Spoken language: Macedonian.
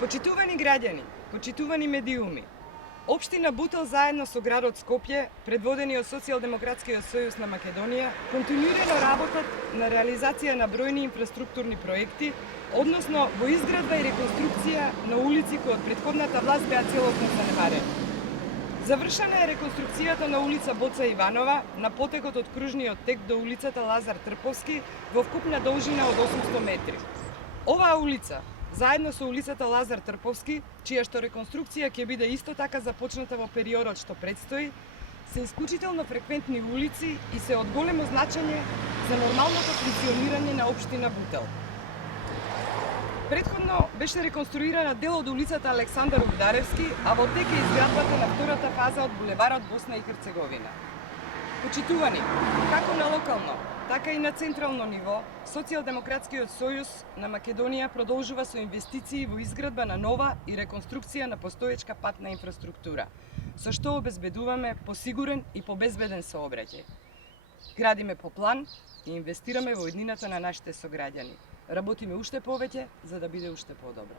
Почитувани граѓани, почитувани медиуми, Општина Бутел заедно со градот Скопје, предводени од Социјалдемократскиот сојуз на Македонија, континуирано работат на реализација на бројни инфраструктурни проекти, односно во изградба и реконструкција на улици кои од претходната власт беа целосно занемарени. Завршена е реконструкцијата на улица Боца Иванова на потекот од кружниот тек до улицата Лазар Трповски во вкупна должина од 800 метри. Оваа улица, заедно со улицата Лазар Трповски, чија што реконструкција ќе биде исто така започната во периодот што предстои, се исклучително фреквентни улици и се од големо значење за нормалното функционирање на општина Бутел. Предходно беше реконструирана дел од улицата Александар Угдаревски, а во тек е изградбата на втората фаза од булеварот Босна и Херцеговина. Почитувани, како на локално, така и на централно ниво, Социјалдемократскиот сојуз на Македонија продолжува со инвестиции во изградба на нова и реконструкција на постоечка патна инфраструктура, со што обезбедуваме посигурен и побезбеден сообраќај. Градиме по план и инвестираме во иднината на нашите сограѓани. Работиме уште повеќе за да биде уште подобро.